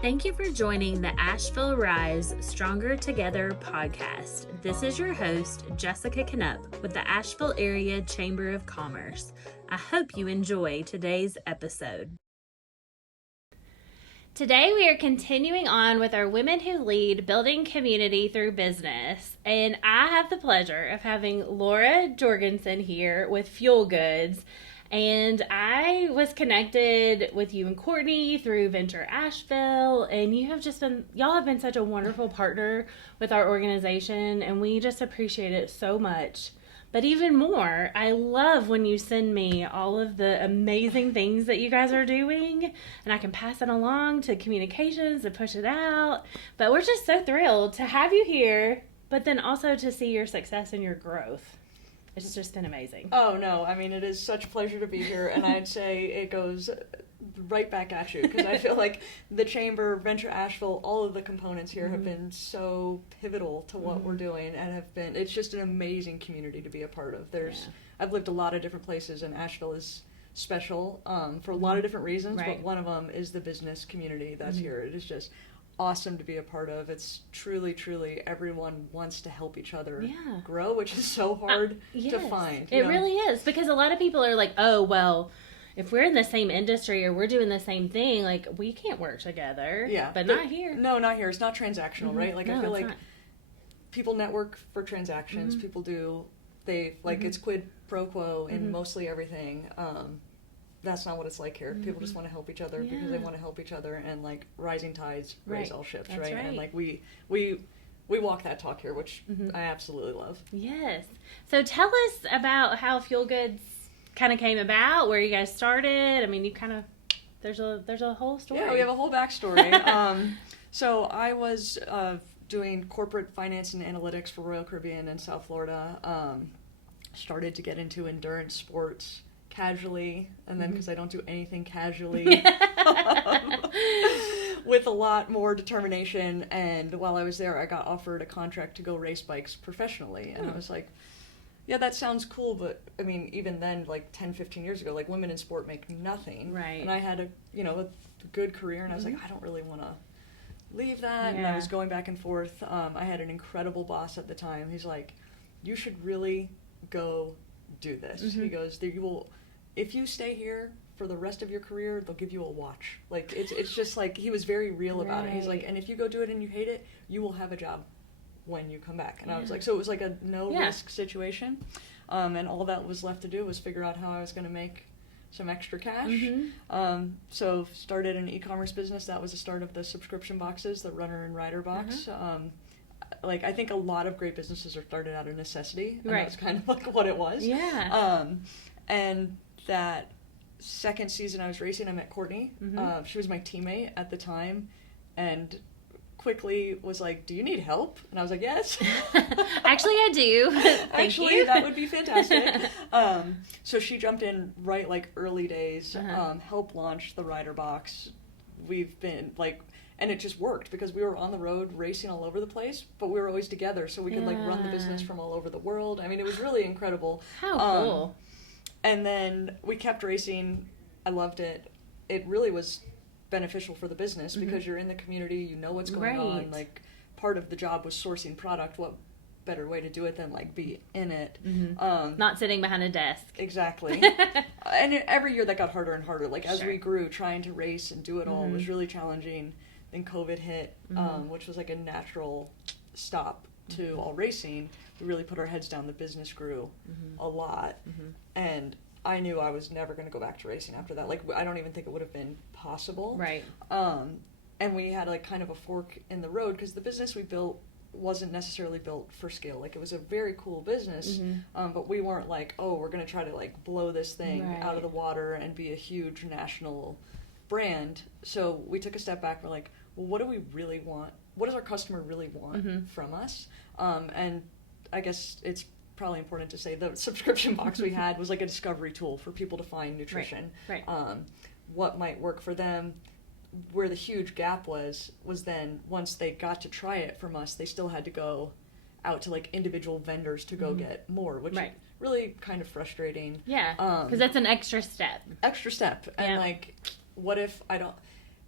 Thank you for joining the Asheville Rise Stronger Together podcast. This is your host, Jessica Knupp with the Asheville Area Chamber of Commerce. I hope you enjoy today's episode. Today we are continuing on with our Women Who Lead Building Community Through Business, and I have the pleasure of having Laura Jorgensen here with Fuel Goods. And I was connected with you and Courtney through Venture Asheville, and y'all have been such a wonderful partner with our organization, and we just appreciate it so much. But even more, I love when you send me all of the amazing things that you guys are doing, and I can pass it along to communications to push it out. But we're just so thrilled to have you here, but then also to see your success and your growth. It's just been amazing. Oh, no. I mean, it is such a pleasure to be here, and I'd say it goes right back at you, because I feel like the Chamber, Venture Asheville, all of the components here have been so pivotal to what we're doing, and it's just an amazing community to be a part of. I've lived a lot of different places, and Asheville is special for a lot of different reasons, but one of them is the business community that's here. It is just awesome to be a part of. It's truly everyone wants to help each other grow, which is so hard to find. It really is, because a lot of people are like, oh, well, if we're in the same industry or we're doing the same thing, like, we can't work together. Yeah. But not here. No, not here. It's not transactional, right? Like, I feel like people network for transactions. People do, it's quid pro quo in mostly everything. That's not what it's like here. People just want to help each other because they want to help each other, and like rising tides raise all ships, right? And like we walk that talk here, which I absolutely love. Yes. So tell us about how Fuel Goods kind of came about, where you guys started. I mean, you kind of there's a whole story. Yeah, we have a whole backstory. So I was doing corporate finance and analytics for Royal Caribbean in South Florida. Started to get into endurance sports casually, and then because I don't do anything casually, with a lot more determination. And while I was there, I got offered a contract to go race bikes professionally, and I was like, yeah, that sounds cool, but I mean, even then, like 10, 15 years ago, like, women in sport make nothing. Right. And I had a good career, and I was like, I don't really want to leave that. And I was going back and forth. I had an incredible boss at the time. He's like, you should really go do this. He goes, if you stay here for the rest of your career, they'll give you a watch. Like, it's just like, he was very real about it. He's like, and if you go do it and you hate it, you will have a job when you come back. And I was like, so it was like a no-risk situation. And all that was left to do was figure out how I was going to make some extra cash. So started an e-commerce business. That was the start of the subscription boxes, the runner and rider box. Like, I think a lot of great businesses are started out of necessity. And that's kind of like what it was. And that second season I was racing, I met Courtney. She was my teammate at the time, and quickly was like, do you need help? And I was like, yes. Actually, I do. Thank you. That would be fantastic. So she jumped in right, like, early days, helped launch the rider box. We've been, like, and it just worked because we were on the road racing all over the place, but we were always together, so we could like run the business from all over the world. I mean, it was really incredible. How cool. And then we kept racing. I loved it. It really was beneficial for the business because you're in the community, you know what's going on. Like, part of the job was sourcing product. What better way to do it than like be in it? Not sitting behind a desk. Exactly. And every year that got harder and harder. Like, as we grew, trying to race and do it all was really challenging. Then COVID hit, which was like a natural stop to all racing. We really put our heads down. The business grew a lot, and I knew I was never going to go back to racing after that. Like, I don't even think it would have been possible. Right. And we had like kind of a fork in the road because the business we built wasn't necessarily built for scale. Like, it was a very cool business, but we weren't like, oh, we're going to try to like blow this thing out of the water and be a huge national brand. So we took a step back. We're like, well, what do we really want? What does our customer really want from us? And I guess it's probably important to say the subscription box we had was like a discovery tool for people to find nutrition. What might work for them. Where the huge gap was then once they got to try it from us, they still had to go out to like individual vendors to go get more, which is really kind of frustrating. Yeah, because that's an extra step. And like, what if I don't...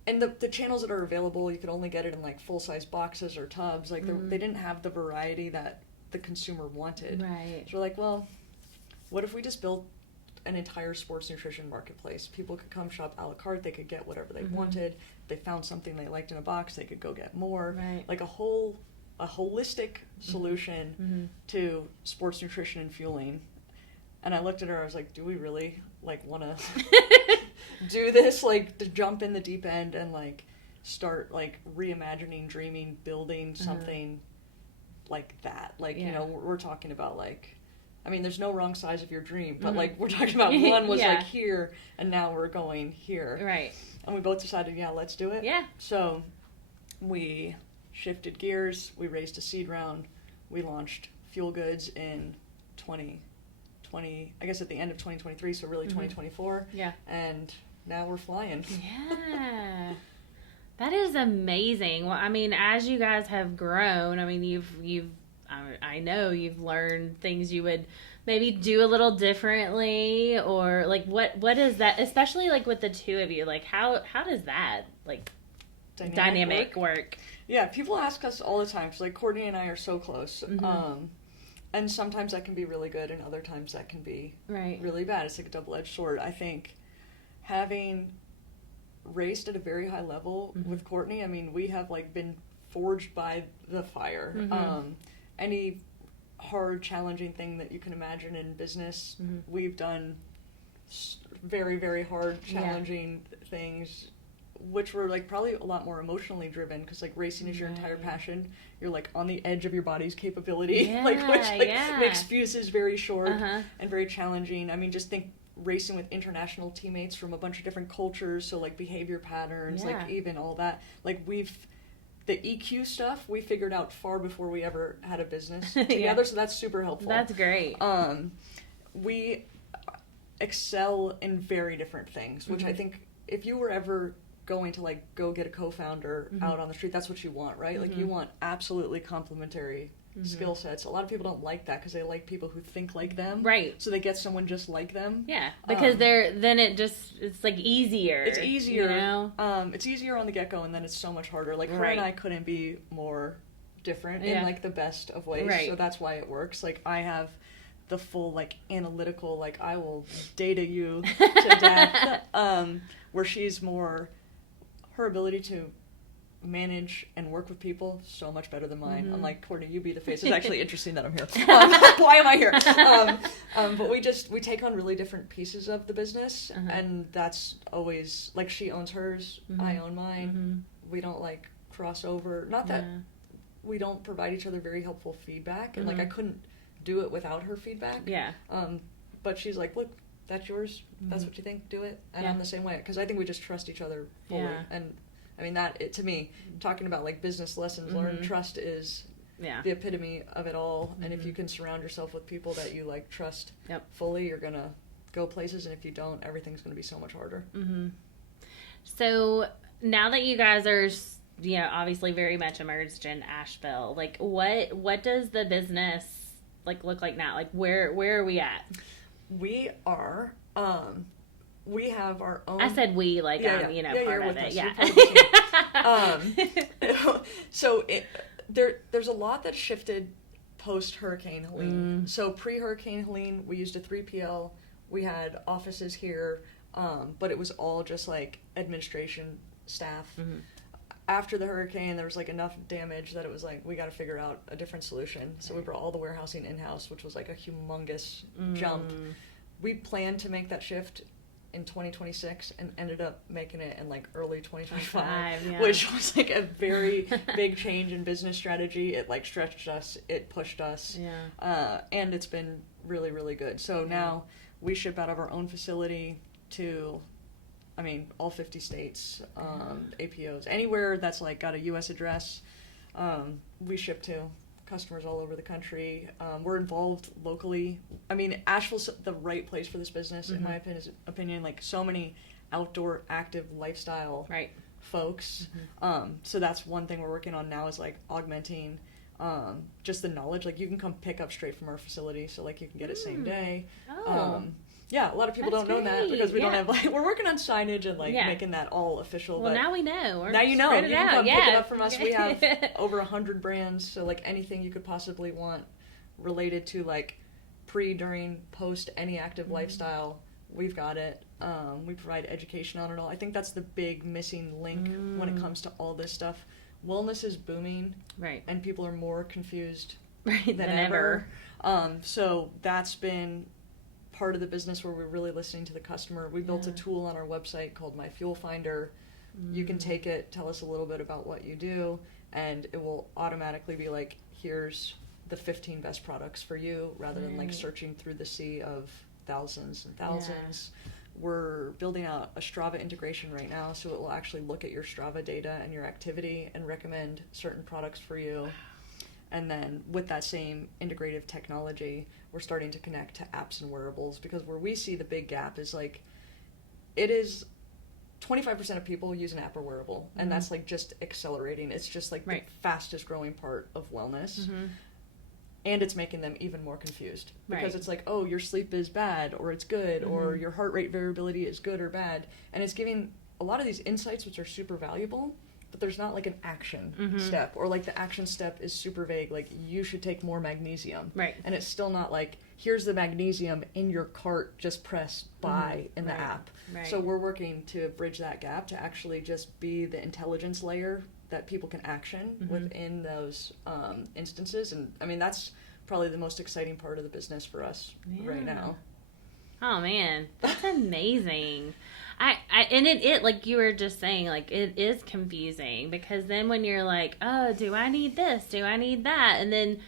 and the channels that are available, you could only get it in like full-size boxes or tubs. Like they didn't have the variety that the consumer wanted. Right. So we're like, well, what if we just built an entire sports nutrition marketplace? People could come shop a la carte, they could get whatever they wanted. If they found something they liked in a box, they could go get more. Right. Like a holistic solution to sports nutrition and fueling. And I looked at her, I was like, do we really like want to do this, like to jump in the deep end and like start like reimagining, dreaming, building something like that? Like, you know, we're talking about like, I mean, there's no wrong size of your dream, but like we're talking about one was like here and now we're going here. Right. And we both decided, yeah, let's do it. Yeah. So we shifted gears, we raised a seed round, we launched Fuel Goods in 2020, I guess at the end of 2023, so really 2024. Yeah. And now we're flying. Yeah. That is amazing. Well, I mean, as you guys have grown, I mean, I know you've learned things you would maybe do a little differently, or like what is that, especially like with the two of you, like how does that like dynamic work? Yeah, people ask us all the time, because like Courtney and I are so close. And sometimes that can be really good, and other times that can be really bad. It's like a double-edged sword. I think having raced at a very high level with Courtney, I mean, we have like been forged by the fire. Any hard, challenging thing that you can imagine in business, we've done very, very hard, challenging things, which were like probably a lot more emotionally driven, because like racing is your entire passion. You're like on the edge of your body's capability, which makes fuses very short and very challenging. I mean, just think racing with international teammates from a bunch of different cultures, so like behavior patterns, like even all that. Like the EQ stuff we figured out far before we ever had a business together, so that's super helpful. That's great. We excel in very different things, which I think if you were ever going to like go get a co-founder out on the street, that's what you want, right? Like you want absolutely complementary skill sets. A lot of people don't like that because they like people who think like them, right? So they get someone just like them, because it's like easier. It's easier, you know? It's easier on the get-go, and then it's so much harder. Like her and I couldn't be more different in like the best of ways, so that's why it works. Like I have the full like analytical, like I will data you to death, where she's more, her ability to manage and work with people so much better than mine. I'm like, Courtney, you be the face. It's actually interesting that I'm here. Why am I here? But we take on really different pieces of the business, and that's always like she owns hers, I own mine. We don't like cross over. Not that we don't provide each other very helpful feedback, and like I couldn't do it without her feedback. But she's like, look, that's yours. That's what you think. Do it. And I'm the same way, because I think we just trust each other fully. And I mean, to me, talking about like business lessons learned, trust is the epitome of it all. And if you can surround yourself with people that you like trust fully, you're gonna go places. And if you don't, everything's gonna be so much harder. So now that you guys are, obviously very much immersed in Asheville, like what does the business like look like now? Like where are we at? We are. We have our own. I said we, like part of it. So there's a lot that shifted post Hurricane Helene. So pre Hurricane Helene, we used a 3PL. We had offices here, but it was all just like administration staff. After the hurricane, there was like enough damage that it was like we got to figure out a different solution. So we brought all the warehousing in-house, which was like a humongous jump. We planned to make that shift in 2026 and ended up making it in like early 2025, which was like a very big change in business strategy. It like stretched us, it pushed us, and it's been really, really good. So now we ship out of our own facility to, I mean, all 50 states, APOs, anywhere that's like got a U.S. address, we ship to customers all over the country. We're involved locally. I mean, Asheville's the right place for this business, in my opinion. Like so many outdoor, active lifestyle folks. So that's one thing we're working on now, is like augmenting just the knowledge. Like you can come pick up straight from our facility, so like you can get it same day. Yeah, a lot of people That's don't know that great. because we don't Yeah. have, like, we're working on signage and, like, Yeah. making that all official. Well, but now we know. now you know. You Spread it can out. come Yeah. pick it up from us. We have over 100 brands, so, like, anything you could possibly want related to, like, pre, during, post, any active lifestyle, we've got it. We provide education on it all. I think that's the big missing link when it comes to all this stuff. Wellness is booming, Right. and people are more confused Right. than ever. So that's been part of the business where we're really listening to the customer. We built a tool on our website called My Fuel Finder. You can take it, tell us a little bit about what you do, and it will automatically be like, here's the 15 best products for you, rather than like searching through the sea of thousands and thousands. We're building out a Strava integration right now, so it will actually look at your Strava data and your activity and recommend certain products for you. And then with that same integrative technology, we're starting to connect to apps and wearables, because where we see the big gap is, like, it is 25% of people use an app or wearable, and that's, like, just accelerating. It's just, like, the fastest growing part of wellness. And it's making them even more confused, because it's like, oh, your sleep is bad or it's good, or your heart rate variability is good or bad. And it's giving a lot of these insights, which are super valuable, but there's not like an action step, or like the action step is super vague, like you should take more magnesium. Right. And it's still not like, here's the magnesium in your cart, just press buy in the app. Right. So we're working to bridge that gap to actually just be the intelligence layer that people can action within those instances. And I mean, that's probably the most exciting part of the business for us right now. Oh man, that's amazing. I and it like you were just saying, like, it is confusing, because then when you're like, oh, do I need this? Do I need that? And then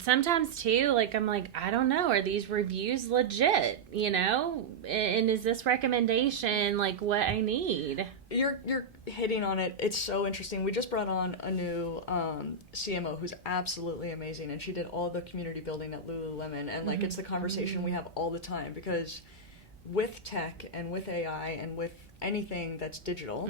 sometimes too, like, I'm like, I don't know, are these reviews legit? You know, and is this recommendation like what I need? You're hitting on it. It's so interesting. We just brought on a new CMO who's absolutely amazing, and she did all the community building at Lululemon, and like it's the conversation we have all the time, because with tech and with AI and with anything that's digital,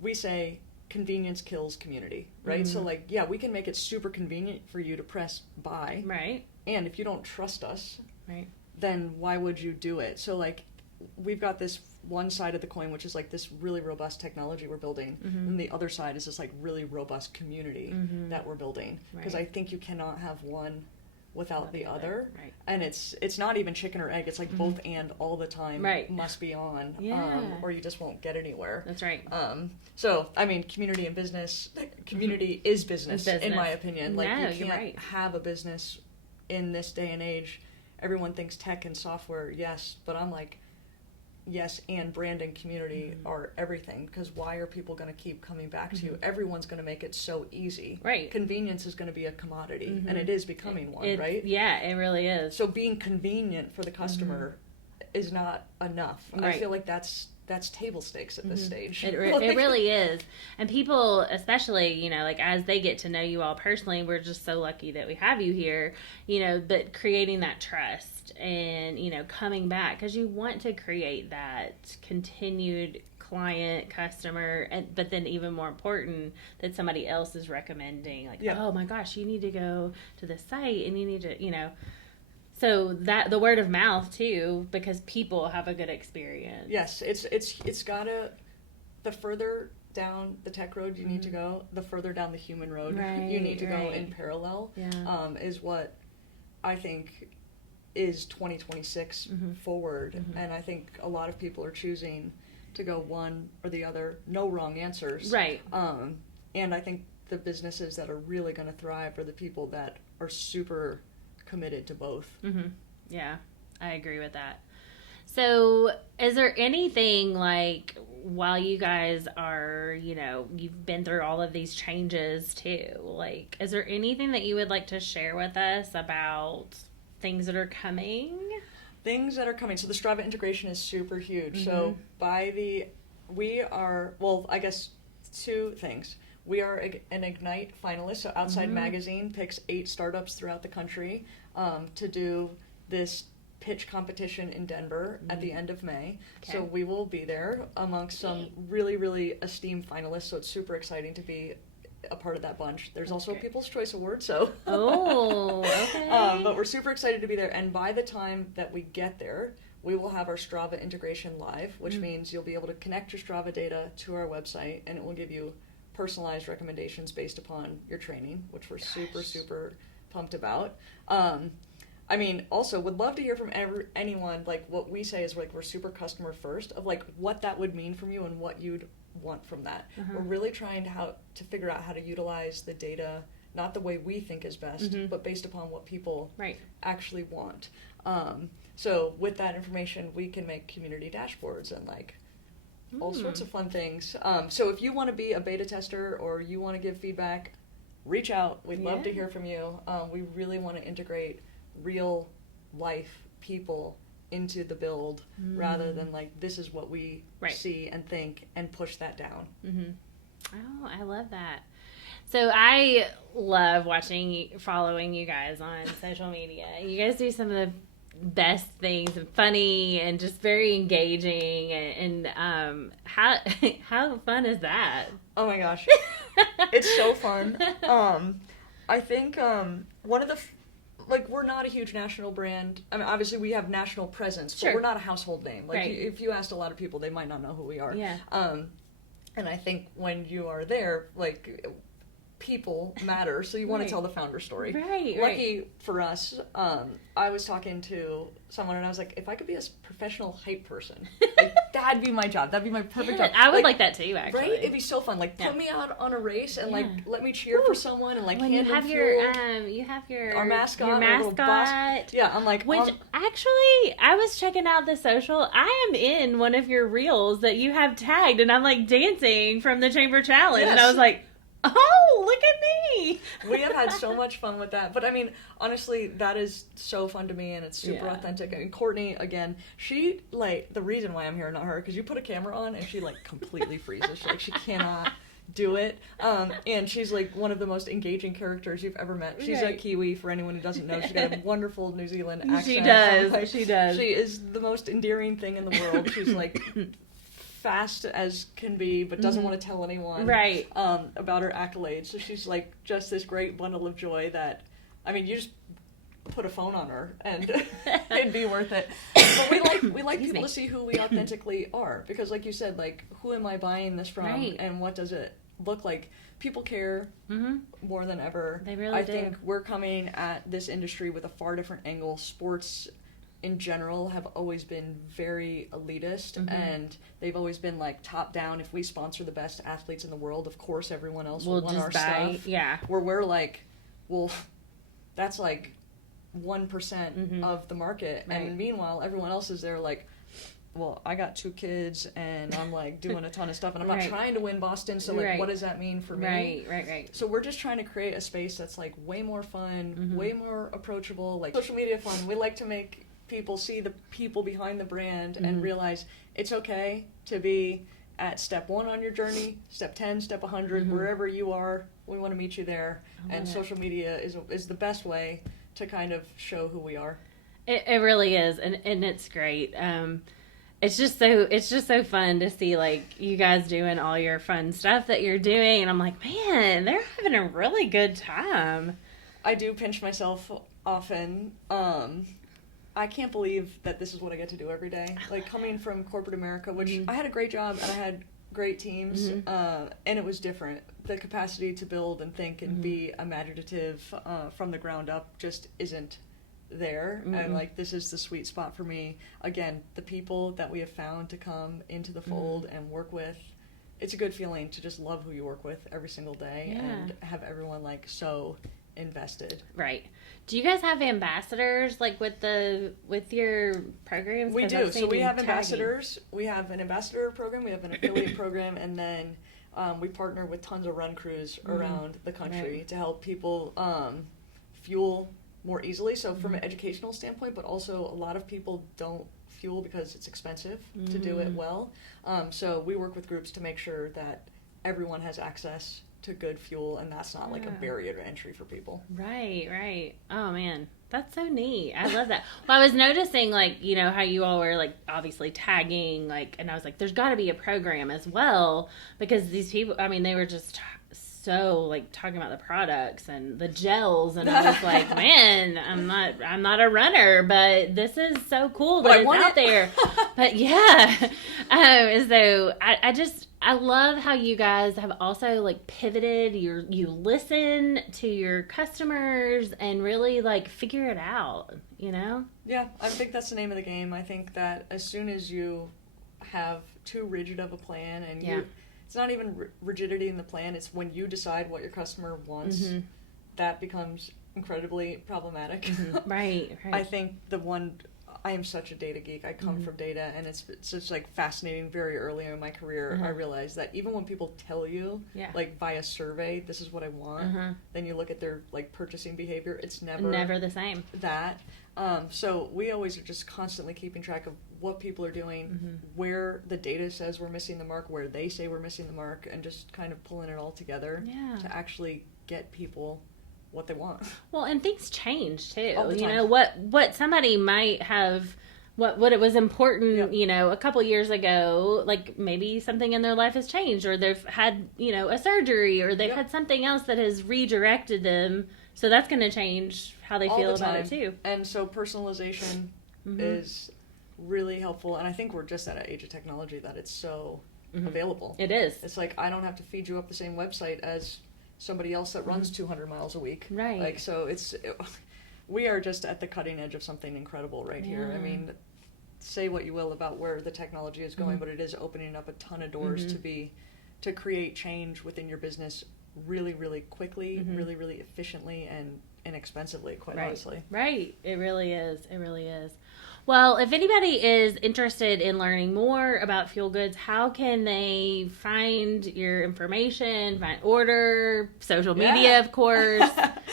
we say convenience kills community, right? So like, yeah, we can make it super convenient for you to press buy, Right. and if you don't trust us, Right. then why would you do it? So like, we've got this one side of the coin, which is like this really robust technology we're building, and the other side is this like really robust community that we're building, because I think you cannot have one without the other. Right. And it's not even chicken or egg, it's like both and all the time must be on, or you just won't get anywhere. That's right. So I mean, community and business, community is business in my opinion. Like, No, you you're can't right. have a business in this day and age. Everyone thinks tech and software, yes, but I'm like, yes, and brand and community are everything, because why are people going to keep coming back to you? Everyone's going to make it so easy. Right. Convenience is going to be a commodity, and it is becoming one, right? Yeah, it really is. So being convenient for the customer is not enough. Right. I feel like that's table stakes at this stage. It really is. And people, especially, you know, like, as they get to know you all personally, we're just so lucky that we have you here, you know, but creating that trust and, you know, coming back, because you want to create that continued client, customer, but then even more important, that somebody else is recommending, like, oh my gosh, you need to go to this site, and you need to, you know, so that the word of mouth too, because people have a good experience. Yes, it's gotta, the further down the tech road you need to go, the further down the human road you need to go in parallel. Is what I think is 2026 forward, and I think a lot of people are choosing to go one or the other. No wrong answers, Right. And I think the businesses that are really going to thrive are the people that are super committed to both. Yeah, I agree with that. So is there anything, like, while you guys are, you know, you've been through all of these changes too, like, is there anything that you would like to share with us about things that are coming? Things that are coming. So the Strava integration is super huge. So we are, well, I guess two things. We are an Ignite finalist. So Outside Magazine picks 8 startups throughout the country to do this pitch competition in Denver at the end of May. Okay. So we will be there amongst some really, really esteemed finalists. So it's super exciting to be a part of that bunch. There's That's also great. a People's Choice Award, so. Oh, okay. But we're super excited to be there, and by the time that we get there, we will have our Strava integration live, which means you'll be able to connect your Strava data to our website, and it will give you personalized recommendations based upon your training, which we're super pumped about. I mean, also would love to hear from anyone. Like, what we say is, like, we're super customer first, of like what that would mean from you and what you'd want from that. We're really trying to figure out how to utilize the data, not the way we think is best, but based upon what people actually want. So with that information, we can make community dashboards and like all sorts of fun things. So if you want to be a beta tester or you want to give feedback, reach out. We'd love to hear from you. We really want to integrate real life people into the build rather than like, this is what we see and think, and push that down. Oh, I love that. So I love following you guys on social media. You guys do some of the best things, and funny and just very engaging, and how fun is that? Oh my gosh. It's so fun. I think one of the like, we're not a huge national brand. I mean, obviously we have national presence, but we're not a household name. Like, if you asked a lot of people, they might not know who we are. Yeah. And I think when you are there, like, people matter, so you want to tell the founder story. Lucky for us, I was talking to someone and I was like, if I could be a professional hype person, like, that'd be my job. That'd be my perfect job. I would like that too, actually. Right? It'd be so fun. Like, put me out on a race and like let me cheer for someone and like when hand you have them your fuel. you have your Our mascot, your our little boss. Yeah, I'm like, which actually, I was checking out the social. I am in one of your reels that you have tagged, and I'm like dancing from the Chamber Challenge, and I was like, oh, look at me. We have had so much fun with that. But I mean, honestly, that is so fun to me, and it's super authentic. And Courtney, again, she, like, the reason why I'm here, not her, because you put a camera on and she, like, completely freezes. She can't do it. And she's, like, one of the most engaging characters you've ever met. She's a Kiwi, for anyone who doesn't know. She's got a wonderful New Zealand accent. She does. Like, she does. She is the most endearing thing in the world. She's, like, fast as can be, but doesn't want to tell anyone about her accolades. So she's like just this great bundle of joy that, I mean, you just put a phone on her and it'd be worth it. But we like people to see who we authentically are, because like you said, like, who am I buying this from and what does it look like? People care more than ever. They really do. I think we're coming at this industry with a far different angle. Sports in general have always been very elitist, and they've always been like top down. If we sponsor the best athletes in the world, of course everyone else will want our stuff. Where we're like, well, that's like 1% of the market, and meanwhile everyone else is there like, well, I got 2 kids and I'm like doing a ton of stuff, and I'm not trying to win Boston, so like what does that mean for me? Right. So we're just trying to create a space that's like way more fun, way more approachable, like social media fun. We like to make people see the people behind the brand and realize it's okay to be at step 1 on your journey, step 10, step 100, wherever you are, we want to meet you there. And social media is the best way to kind of show who we are. It really is, and it's great. It's just so fun to see like you guys doing all your fun stuff that you're doing, and I'm like, man, they're having a really good time. I do pinch myself often. I can't believe that this is what I get to do every day. Like, coming from corporate America, which I had a great job and I had great teams, and it was different. The capacity to build and think and be imaginative from the ground up just isn't there. And like, this is the sweet spot for me. Again, the people that we have found to come into the fold and work with, it's a good feeling to just love who you work with every single day and have everyone like so invested. Right. Do you guys have ambassadors like with your programs? We do. So we have ambassadors. We have an ambassador program. We have an affiliate program, and then we partner with tons of run crews around the country to help people fuel more easily. So from an educational standpoint, but also a lot of people don't fuel because it's expensive to do it well. So we work with groups to make sure that everyone has access to good fuel, and that's not like a barrier to entry for people. Right. Oh man, that's so neat. I love that. Well, I was noticing like, you know, how you all were like obviously tagging, like, and I was like, there's got to be a program as well, because these people, I mean, they were just so like talking about the products and the gels, and I was like, man, I'm not a runner, but this is so cool that it's out there. But yeah, so I love how you guys have also like pivoted. You listen to your customers and really like figure it out, you know? Yeah, I think that's the name of the game. I think that as soon as you have too rigid of a plan and it's not even rigidity in the plan, it's when you decide what your customer wants, that becomes incredibly problematic. Right. I think I am such a data geek. I come from data, and it's just like fascinating. Very early in my career, I realized that even when people tell you, like via survey, this is what I want, then you look at their like purchasing behavior, it's never the same. That. So we always are just constantly keeping track of what people are doing, where the data says we're missing the mark, where they say we're missing the mark, and just kind of pulling it all together to actually get people what they want. Well, and things change too. All the time. You know, what somebody might have, what it was important, you know, a couple years ago, like maybe something in their life has changed, or they've had, you know, a surgery, or they've had something else that has redirected them. So that's going to change how they feel about it too. And so personalization is really helpful. And I think we're just at an age of technology that it's so available. It is. It's like, I don't have to feed you up the same website as somebody else that runs 200 miles a week. Right. Like, so we are just at the cutting edge of something incredible right here. I mean, say what you will about where the technology is going, but it is opening up a ton of doors to create change within your business really, really quickly, really, really efficiently, and inexpensively, quite honestly. Right. It really is. It really is. Well, if anybody is interested in learning more about Fuel Goods, how can they find your information, find order, social media, of course?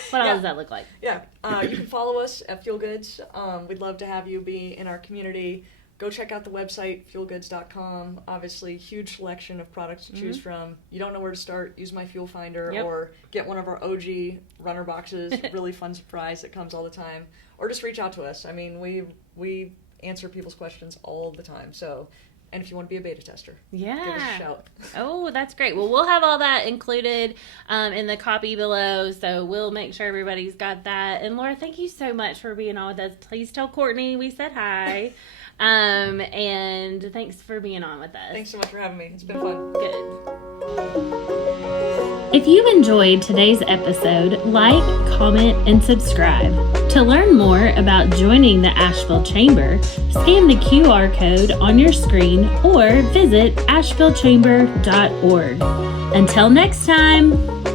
What else does that look like? Yeah. You can follow us at Fuel Goods. We'd love to have you be in our community. Go check out the website, fuelgoods.com. Obviously, huge selection of products to choose from. You don't know where to start, use my Fuel Finder, or get one of our OG runner boxes, really fun surprise that comes all the time. Or just reach out to us. I mean, we answer people's questions all the time. So, and if you want to be a beta tester, give us a shout. Oh, that's great. Well, we'll have all that included in the copy below, so we'll make sure everybody's got that. And Laura, thank you so much for being on with us. Please tell Courtney we said hi. And thanks for being on with us. Thanks so much for having me. It's been fun. Good. If you enjoyed today's episode, like, comment, and subscribe. To learn more about joining the Asheville Chamber, scan the QR code on your screen or visit ashevillechamber.org. Until next time.